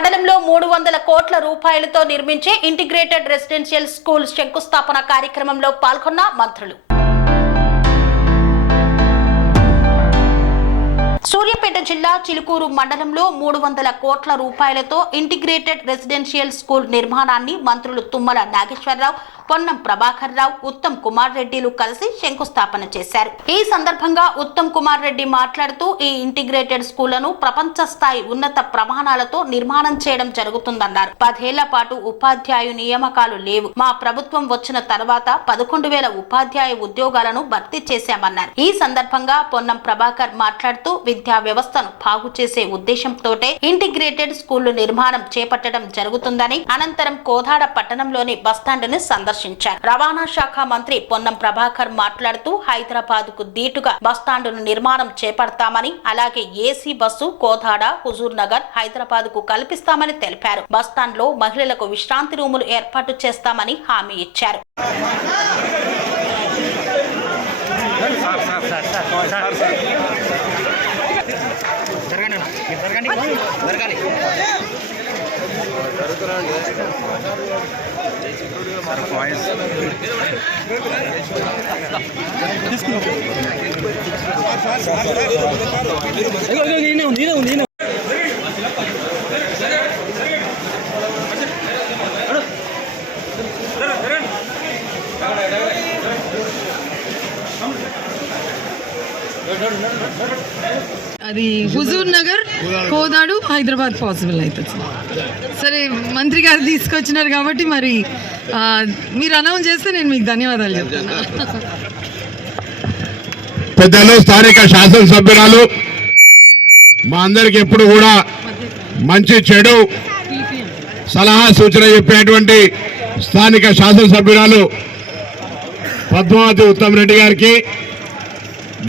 మండలంలో 300 కోట్ల రూపాయలతో నిర్మించే ఇంటిగ్రేటెడ్ రెసిడెన్షియల్ స్కూల్ శంకుస్థాపన కార్యక్రమంలో పాల్గొన్న మంత్రులు. సూర్యాపేట జిల్లా చిలుకూరు మండలంలో 300 కోట్ల రూపాయలతో ఇంటిగ్రేటెడ్ రెసిడెన్షియల్ స్కూల్ నిర్మాణాన్ని మంత్రులు తుమ్మల నాగేశ్వరరావు, పొన్నం ప్రభాకర్ రావు, ఉత్తమ్ కుమార్ రెడ్డిలు కలిసి శంకుస్థాపన చేశారు. ఈ సందర్భంగా ఉత్తమ్ కుమార్ రెడ్డి మాట్లాడుతూ ఈ ఇంటిగ్రేటెడ్ స్కూళ్లను ప్రపంచ స్థాయి ఉన్నత ప్రమాణాలతో నిర్మాణం చేయడం జరుగుతుందన్నారు. 10 ఏళ్ల పాటు ఉపాధ్యాయు నియామకాలు లేవు. మా ప్రభుత్వం వచ్చిన తర్వాత 11,000 ఉపాధ్యాయ ఉద్యోగాలను భర్తీ చేశామన్నారు. ఈ సందర్భంగా పొన్నం ప్రభాకర్ మాట్లాడుతూ విద్యా వ్యవస్థను బాగు చేసే ఉద్దేశంతోటే ఇంటిగ్రేటెడ్ స్కూళ్లు నిర్మాణం చేపట్టడం జరుగుతుందని, అనంతరం కోదాడ పట్టణంలోని బస్టాండ్ ని సందర్శించారు. రవాణా శాఖ మంత్రి పొన్నం ప్రభాకర్ మాట్లాడుతూ హైదరాబాద్ కు దీటుగా బస్టాండును నిర్మాణం చేపడతామని, అలాగే ఏసీ బస్సు కోదాడ, హుజూర్ నగర్, హైదరాబాద్ కు కల్పిస్తామని తెలిపారు. బస్టాండ్ లో మహిళలకు విశ్రాంతి రూములు ఏర్పాటు చేస్తామని హామీ ఇచ్చారు. అది హుజూర్ నగర్, కోదాడు, హైదరాబాద్ పాసిబుల్ అవుతుంది. సరే, మంత్రి గారు తీసుకొచ్చినారు కాబట్టి మరి మీరు అనౌన్స్ చేస్తే నేను మీకు ధన్యవాదాలు చెప్తాను. పెద్దలు, స్థానిక శాసనసభ్యురాలు, మా అందరికి ఎప్పుడు కూడా మంచి చెడు సలహా సూచన చెప్పేటువంటి స్థానిక శాసనసభ్యురాలు పద్మావతి ఉత్తమ్ రెడ్డి గారికి,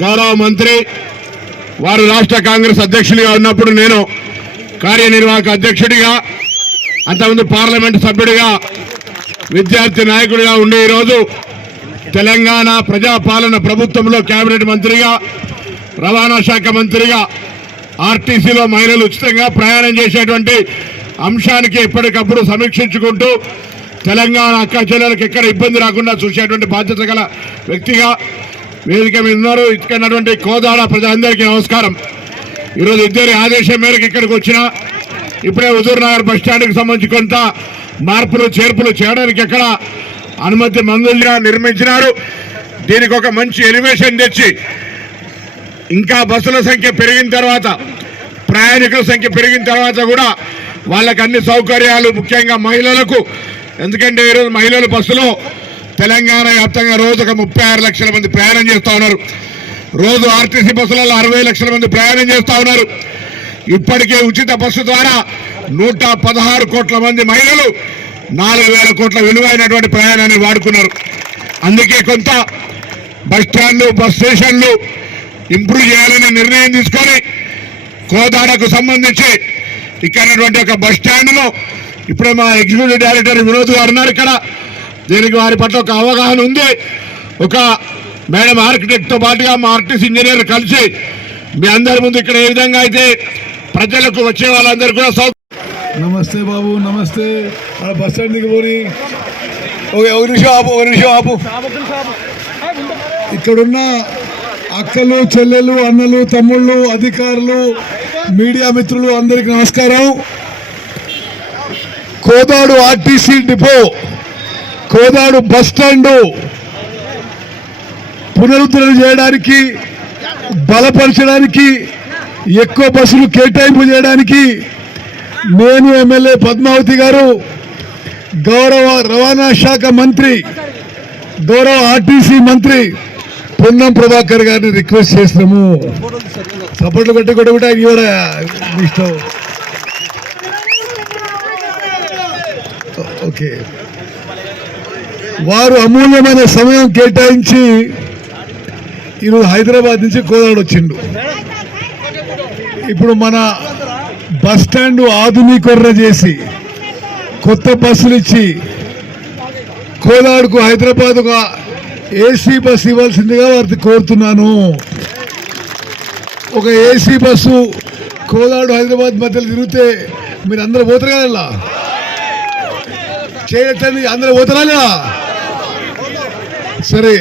గౌరవ మంత్రి వారు రాష్ట్ర కాంగ్రెస్ అధ్యక్షుడిగా ఉన్నప్పుడు నేను కార్యనిర్వాహక అధ్యక్షుడిగా, అంతకుముందు పార్లమెంటు సభ్యుడిగా, విద్యార్థి నాయకుడిగా ఉండే ఈరోజు తెలంగాణ ప్రజాపాలన ప్రభుత్వంలో కేబినెట్ మంత్రిగా, రవాణా శాఖ మంత్రిగా, ఆర్టీసీలో మహిళలు ఉచితంగా ప్రయాణం చేసేటువంటి అంశానికి ఎప్పటికప్పుడు సమీక్షించుకుంటూ తెలంగాణ అక్క చెల్లెలకు ఎక్కడ ఇబ్బంది రాకుండా చూసేటువంటి బాధ్యత గల వ్యక్తిగా వేదిక మీద ఉన్నారు. ఇక్కడున్నటువంటి కోదాడ ప్రజలందరికీ నమస్కారం. ఈరోజు ఇద్దరి ఆదేశం మేరకు ఇక్కడికి వచ్చిన, ఇప్పుడే హుజూర్ నగర్ బస్టాండ్కి సంబంధించి కొంత మార్పులు చేర్పులు చేయడానికి ఎక్కడ అనుమతి మంజూరుగా నిర్మించినారు. దీనికి ఒక మంచి ఎలివేషన్ తెచ్చి ఇంకా బస్సుల సంఖ్య పెరిగిన తర్వాత, ప్రయాణికుల సంఖ్య పెరిగిన తర్వాత కూడా వాళ్ళకి అన్ని సౌకర్యాలు, ముఖ్యంగా మహిళలకు, ఎందుకంటే ఈరోజు మహిళలు బస్సులో తెలంగాణ వ్యాప్తంగా రోజుకు 36 లక్షల మంది ప్రయాణం చేస్తూ ఉన్నారు. రోజు ఆర్టీసీ బస్సులలో 60 లక్షల మంది ప్రయాణం చేస్తూ ఉన్నారు. ఇప్పటికే ఉచిత బస్సు ద్వారా 116 కోట్ల మంది మహిళలు 4,000 కోట్ల విలువైనటువంటి ప్రయాణాన్ని వాడుకున్నారు. అందుకే కొంత బస్టాండ్లు, బస్ స్టేషన్లు ఇంప్రూవ్ చేయాలని నిర్ణయం తీసుకొని కోదాడకు సంబంధించి ఇక్కడ ఒక బస్టాండ్లో ఇప్పుడే మా ఎగ్జిక్యూటివ్ డైరెక్టర్ వినోద్ గారు ఉన్నారు. ఇక్కడ దీనికి వారి పట్ల ఒక అవగాహన ఉంది. ఒక మేడం ఆర్కిటెక్ట్తో పాటుగా మా ఆర్టీసీ ఇంజనీర్ కలిసి మీ అందరి ముందు ఇక్కడ ఏ విధంగా అయితే ప్రజలకు వచ్చే వాళ్ళందరూ కూడా నమస్తే బాబు, నమస్తే. బస్ స్టాండ్ దిగి పోని ఒక నిమిషం ఆపు. ఇక్కడున్న అక్కలు, చెల్లెలు, అన్నలు, తమ్ముళ్ళు, అధికారులు, మీడియా మిత్రులు అందరికీ నమస్కారం. Kodad RTC depot, Kodad bus stand పునరుద్ధరణ చేయడానికి, బలపరచడానికి, ఎక్కువ బస్సులు కేటాయింపు చేయడానికి నేను, ఎమ్మెల్యే పద్మావతి గారు, గౌరవ రవాణా శాఖ మంత్రి, గౌరవ ఆర్టీసీ మంత్రి పొన్నం ప్రభాకర్ గారిని రిక్వెస్ట్ చేస్తున్నాము. సపోర్ట్లు కొట్టి కూడా కూడా ఇష్టం. ఓకే, వారు అమూల్యమైన సమయం కేటాయించి ఈరోజు హైదరాబాద్ నుంచి కోదాడు వచ్చిండు. ఇప్పుడు మన బస్ స్టాండ్ ఆధునీకరణ చేసి కొత్త బస్సులు ఇచ్చి కోదాడుకు, హైదరాబాద్కు ఏసీ బస్సు ఇవ్వాల్సిందిగా వారిని కోరుతున్నాను. ఒక ఏసీ బస్సు కోదాడు హైదరాబాద్ మధ్యలో తిరిగితే మీరు అందరూ పోతారు కదా, చేయొచ్చండి, అందరూ పోతారా లేదా? సరే,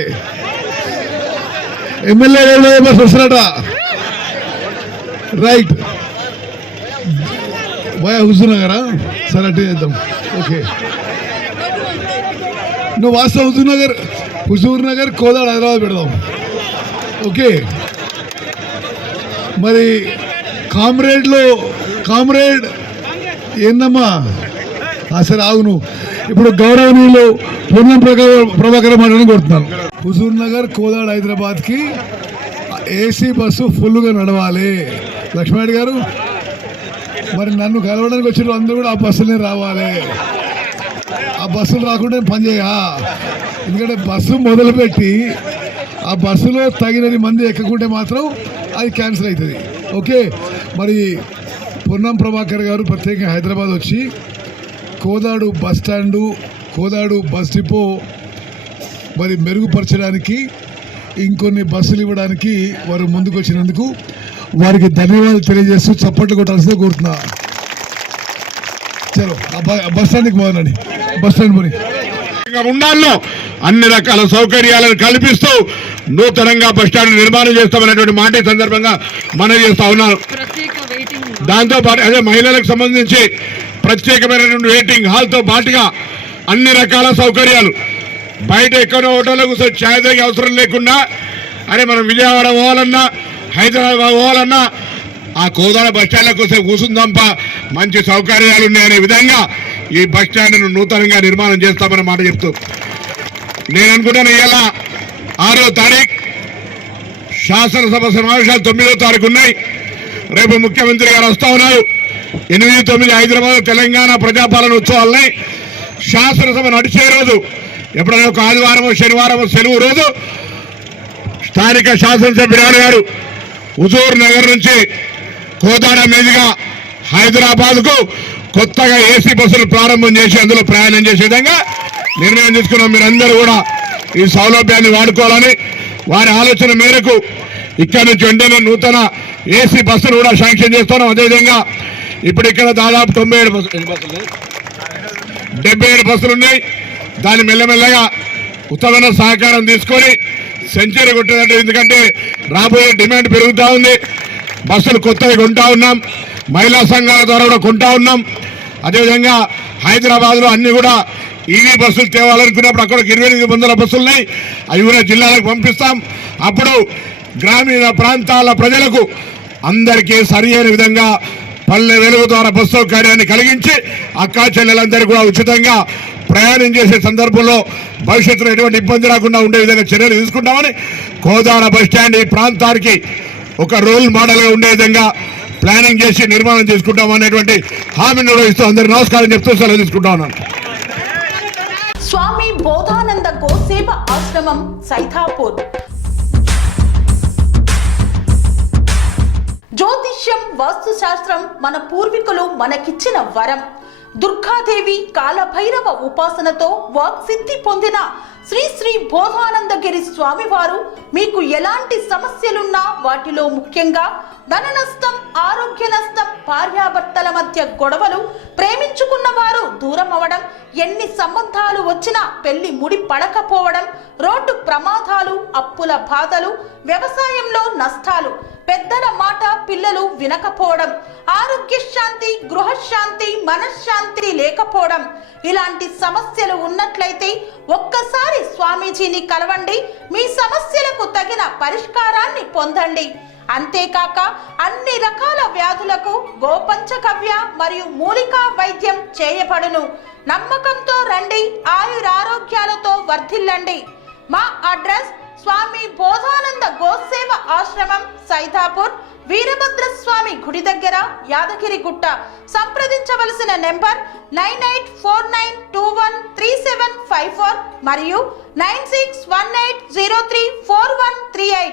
ఎమ్మెల్యే బస్ వస్తున్నారట. రైట్, హుజూర్ నగరా? సరే అట్టే చేద్దాం. ఓకే, నువ్వు వాస్తవ హుజూర్ నగర్ కోదాడు హైదరాబాద్ పెడదాం. ఓకే, మరి కామ్రేడ్ ఏందమ్మా? సరే ఆగును. ఇప్పుడు గౌరవనీయులు పొన్నం ప్రభాకర్ మాటని కొడుతున్నాను. హుజూర్ నగర్ కోదాడు హైదరాబాద్కి ఏసీ బస్సు ఫుల్గా నడవాలి. లక్ష్మణ్ గారు, మరి నన్ను కలవడానికి వచ్చిన అందరూ కూడా ఆ బస్సులే రావాలి. ఆ బస్సులు రాకుండా పని చేయ, ఎందుకంటే బస్సు మొదలుపెట్టి ఆ బస్సులో తగినన్ని మంది ఎక్కకుంటే మాత్రం అది క్యాన్సిల్ అవుతుంది. ఓకే, మరి పొన్నం ప్రభాకర్ గారు ప్రత్యేకంగా హైదరాబాద్ వచ్చి Kodad bus stand, Kodad bus depot మరి మెరుగుపరచడానికి, ఇంకొన్ని బస్సులు ఇవ్వడానికి వారు ముందుకు వచ్చినందుకు వారికి ధన్యవాదాలు తెలియజేస్తూ చప్పట్లు కొట్టాల్సిందే కోరుతున్నా. చలో బస్ స్టాండ్కి పోనండి, బస్ స్టాండ్ పోయి ఉండాల్లో అన్ని రకాల సౌకర్యాలను కల్పిస్తూ నూతనంగా బస్టాండ్ నిర్మాణం చేస్తామనేటువంటి మాట ఈ సందర్భంగా మనవి చేస్తా ఉన్నాను. దాంతో పాటు అదే మహిళలకు సంబంధించి ప్రత్యేకమైనటువంటి వెయిటింగ్ హాల్తో పాటుగా అన్ని రకాల సౌకర్యాలు, బయట ఎక్కడో హోటల్లో కూర్చొని ఛాయ్ తాగే అవసరం లేకుండా, అరే మనం విజయవాడ పోవాలన్నా హైదరాబాద్ పోవాలన్నా ఆ కోదాడ బస్టాండ్లో కోసం కూర్చుందాంప, మంచి సౌకర్యాలు ఉన్నాయనే విధంగా ఈ బస్టాండ్ను నూతనంగా నిర్మాణం చేస్తామన్న మాట చెప్తూ నేను అనుకుంటాను, ఇలా 6వ తారీఖు శాసనసభ సమావేశాలు 9వ తారీఖు ఉన్నాయి. రేపు ముఖ్యమంత్రి గారు వస్తా ఉన్నారు. 8, 9 హైదరాబాద్ తెలంగాణ ప్రజాపాలన ఉత్సవాలని శాసనసభ నడిచే రోజు, ఎప్పుడైనా ఒక ఆదివారమో శనివారమో సెలవు రోజు స్థానిక శాసనసభ్యురాలు గారు హుజూర్ నగర్ నుంచి కోదాడ మీదుగా హైదరాబాద్కు కొత్తగా ఏసీ బస్సులు ప్రారంభం చేసి అందులో ప్రయాణం చేసే విధంగా నిర్ణయం తీసుకున్నాం. మీరందరూ కూడా ఈ సౌలభ్యాన్ని వాడుకోవాలని వారి ఆలోచన మేరకు ఇక్కడ నుంచి వెంటనే నూతన ఏసీ బస్సులు కూడా శాంక్షన్ చేస్తున్నాం. అదేవిధంగా ఇప్పుడు ఇక్కడ దాదాపు 97 బస్సులు ఉన్నాయి. దాన్ని మెల్లమెల్లగా ఉత్తమైన సహకారం తీసుకొని సెంచరీ కొట్టినట్టు, ఎందుకంటే రాబోయే డిమాండ్ పెరుగుతూ ఉంది. బస్సులు కొత్తవి కొంటా ఉన్నాం, మహిళా సంఘాల ద్వారా కూడా కొంటా ఉన్నాం. అదేవిధంగా హైదరాబాద్లో అన్ని కూడా ఈవీ బస్సులు తేవాలనుకున్నప్పుడు అక్కడ 2800 బస్సులు ఉన్నాయి, అవి కూడా జిల్లాలకు పంపిస్తాం. అప్పుడు గ్రామీణ ప్రాంతాల ప్రజలకు అందరికీ సరి అయిన విధంగా పల్లె వెలుగు ద్వారా బస్సు సౌకర్యాన్ని కలిగించి అక్కా చెల్లెలందరూ కూడా ఉచితంగా ప్రయాణం చేసే సందర్భంలో భవిష్యత్తులో ఎటువంటి ఇబ్బంది రాకుండా ఉండే విధంగా చర్యలు తీసుకుంటామని, కోదాడ బస్టాండ్ ఈ ప్రాంతానికి ఒక రోల్ మోడల్గా ఉండే విధంగా ప్లానింగ్ చేసి నిర్మాణం చేసుకుంటామనేటువంటి హామీని నిర్వహిస్తూ అందరికీ నమస్కారం చెప్తూ సెలవు తీసుకుంటా ఉన్నాను. స్వామి బోధానంద గోసేవ ఆశ్రమం సైథాపూర్. జ్యోతిష్యం, వాస్తు శాస్త్రం మన పూర్వీకులు మనకిచ్చిన వరం. దుర్గాదేవి, కాలభైరవ ఉపాసనతో వాక్సిద్ధి పొందిన శ్రీ శ్రీ బోధానందగిరి స్వామివారు మీకు ఎలాంటి సమస్యలున్నా, వాటిలో ముఖ్యంగా ధన నష్టం, ఆరోగ్య నష్టం, భార్యాభర్తల మధ్య గొడవలు, ప్రేమించుకున్న వారు దూరం అవడం, ఎన్ని సంబంధాలు వచ్చినా పెళ్లి ముడి పడకపోవడం, రోడ్డు ప్రమాదాలు, అప్పుల బాధలు, వ్యవసాయంలో నష్టాలు, పెద్దల మాట పిల్లలు వినకపోవడం, ఆరోగ్య శాంతి, గృహశాంతి, మనశ్శాంతి లేకపోవడం, ఇలాంటి సమస్యలు ఉన్నట్లయితే ఒక్కసారి స్వామీజీని కలవండి. మీ సమస్యలకు తగిన పరిష్కారాన్ని పొందండి. అంతేకాక అన్ని రకాల వ్యాధులకు గోపంచగవ్య మరియు మూలికా వైద్యం చేయబడును. నమ్మకంతో రండి, ఆయురారోగ్యాలతో వర్ధిల్లండి. మా అడ్రస్ స్వామి బోధానంద గోసేవ ఆశ్రమం, సైథాపూర్, వీరభద్రస్వామి గుడి దగ్గర, యాదగిరిగుట్ట. సంప్రదించవలసిన నెంబర్ 9849213754 మరియు 9618034138.